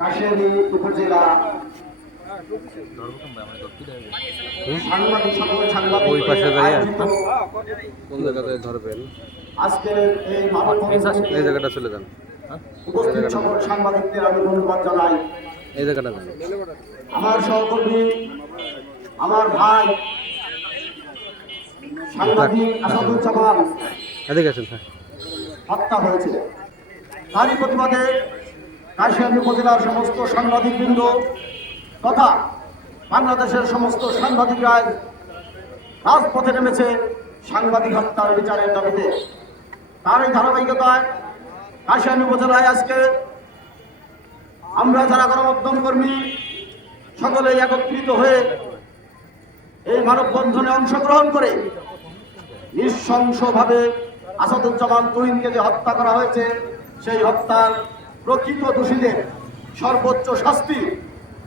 কাশিয়ানী উপজেলা সাংবাদিক সকল সাংবাদিক ওই পাশে আয়োজিত কোন জায়গাতে ধরবেন? আজকের এই মানববন্ধনে এই জায়গাটা চলে যান। উপস্থিত সকল সাংবাদিকদের আমি ধন্যবাদ জানাই। এই জায়গাটা যান। আমার সহকর্মী আমার ভাই সাংবাদিক আসাদুজ্জামান। এদিকে আছেন স্যার হত্যা হয়েছে। তারই প্রতিবাদে কাশিয়ানী উপজেলার সমস্ত সাংবাদিকবৃন্দ তথা বাংলাদেশের সমস্ত সাংবাদিকরা রাজপথে নেমেছে সাংবাদিক হত্যার বিচারের দাবিতে। তার এই ধারাবাহিকতায় কাশিয়ানী উপজেলায় আজকে আমরা যারা গণমাধ্যম কর্মী সকলে একত্রিত হয়ে এই মানববন্ধনে অংশগ্রহণ করে নৃশংসভাবে আসাদুজ্জামান তুহিনকে যে হত্যা করা হয়েছে, সেই হত্যার প্রকৃত দোষীদের সর্বোচ্চ শাস্তি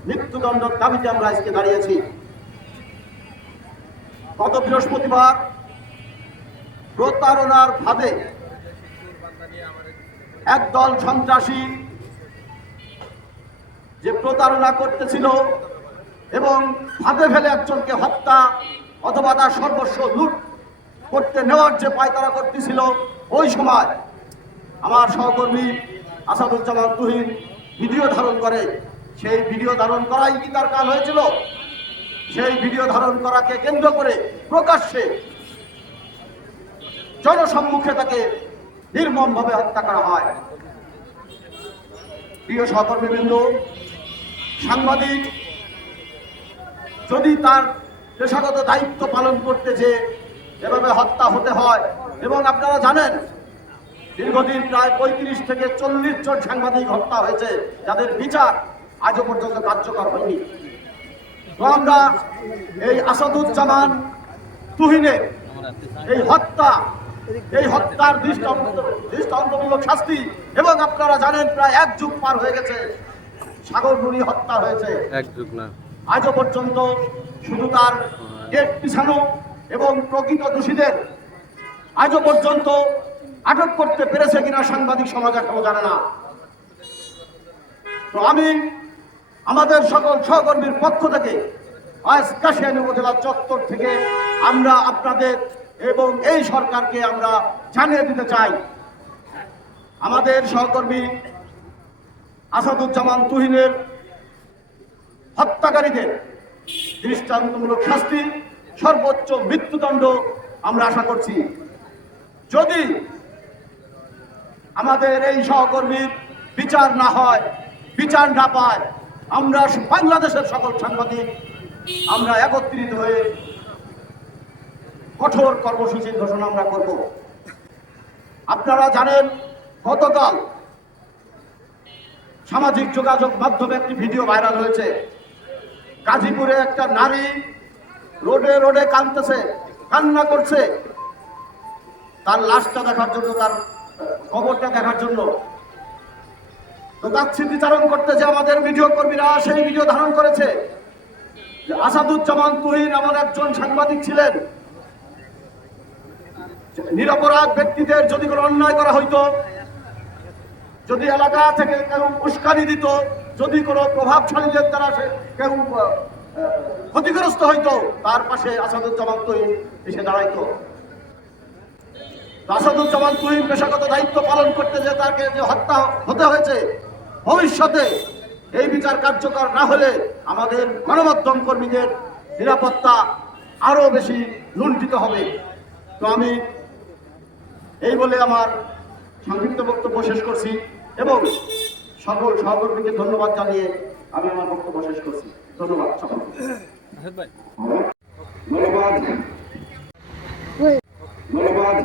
মৃত্যুদণ্ডের দাবিতে আমরা আজকে দাঁড়িয়েছি। গত বৃহস্পতিবার প্রতারণার ফাঁদে একদল সন্ত্রাসী যে প্রতারণা করতেছিল এবং ফাঁদে ফেলে একজনকে হত্যা অথবা তার সর্বস্ব লুট করতে নেওয়ার যে পায়তারা করতেছিল, ওই সময় আমার সহকর্মী আসাদুজ্জামান তুহিন ভিডিও ধারণ করে। সেই ভিডিও ধারণ করাই কি তার কাল হয়েছিল? সেই ভিডিও ধারণ করাকে কেন্দ্র করে প্রকাশ্যে জনসম্মুখে তাকে নির্মমভাবে হত্যা করা হয়। প্রিয় সহকর্মীবৃন্দ, সাংবাদিক, যদি তার পেশাগত দায়িত্ব পালন করতে যে এভাবে হত্যা হতে হয়, এবং আপনারা জানেন দীর্ঘদিন প্রায় পঁয়ত্রিশ থেকে চল্লিশ জন সাংবাদিক হত্যা হয়েছে যাদের বিচার আজও পর্যন্ত কার্যকর হয়নি। তো আমরা এই আসাদুজ্জামান তুহিনের এই হত্যা এই হত্যার দৃষ্টান্ত দৃষ্টান্তমূলক শাস্তি এবং আপনারা জানেন প্রায় এক যুগ পার হয়ে গেছে সাগর নুরি হত্যা হয়েছে। এক যুগ না। আজও পর্যন্ত শুধু তার ডেট পিছানো এবং প্রকৃত দোষীদের আজও পর্যন্ত আটক করতে পেরেছে কিনা সাংবাদিক সমাজ এখনও জানে না। তো আমি আমাদের সকল সহকর্মীর পক্ষ থেকে কাশিয়ানী উপজেলা চত্বর থেকে আমরা আপনাদের এবং এই সরকারকে আমরা জানিয়ে দিতে চাই। আমাদের সহকর্মী আসাদুজ্জামান তুহিনের হত্যাকারীদের দৃষ্টান্তমূলক শাস্তি, সর্বোচ্চ মৃত্যুদণ্ড আমরা আশা করছি। যদি আমাদের এই সহকর্মীর বিচার না হয়, বিচার না পায়, আমরা বাংলাদেশের সকল সাংবাদিক, আমরা একত্রিত হয়ে কঠোর কর্মসূচির ঘোষণা আমরা করব। আপনারা জানেন, গতকাল সামাজিক যোগাযোগ মাধ্যমে একটি ভিডিও ভাইরাল হয়েছে। গাজীপুরে একটা নারী রোডে রোডে কাঁদতেছে, কান্না করছে। তার লাশটা দেখার জন্য তার খবরটা দেখার জন্য। তো তার স্মৃতিচারণ করতে যে আমাদের ভিডিও কর্মীরা সেই ভিডিও ধারণ করেছে যে আসাদুজ্জামান তুহিন এমন একজন সাংবাদিক ছিলেন নিরপরাধ ব্যক্তিদের যদি কোনো অন্যায় করা হইতো, যদি এলাকা থেকে কেউ উস্কানি দিত, যদি কোনো প্রভাবশালীদের দ্বারা কেউ ক্ষতিগ্রস্ত হইতো, তার পাশে আসাদুজ্জামান তুহিন এসে দাঁড়াইতো। তো আসাদুজ্জামান তুহিন পেশাগত দায়িত্ব পালন করতে যে তাকে যে হত্যা হতে হয়েছে ভবিষ্যতে এই বিচার কার্যকর না হলে আমাদের গণমাধ্যম কর্মীদের নিরাপত্তা আরও বেশি লুণ্ঠিত হবে। তো আমি এই বলে আমার সংক্ষিপ্ত বক্তব্য শেষ করছি এবং সকল সহকর্মীকে ধন্যবাদ জানিয়ে আমি আমার বক্তব্য শেষ করছি। ধন্যবাদ সকলকে। ধন্যবাদ। ধন্যবাদ।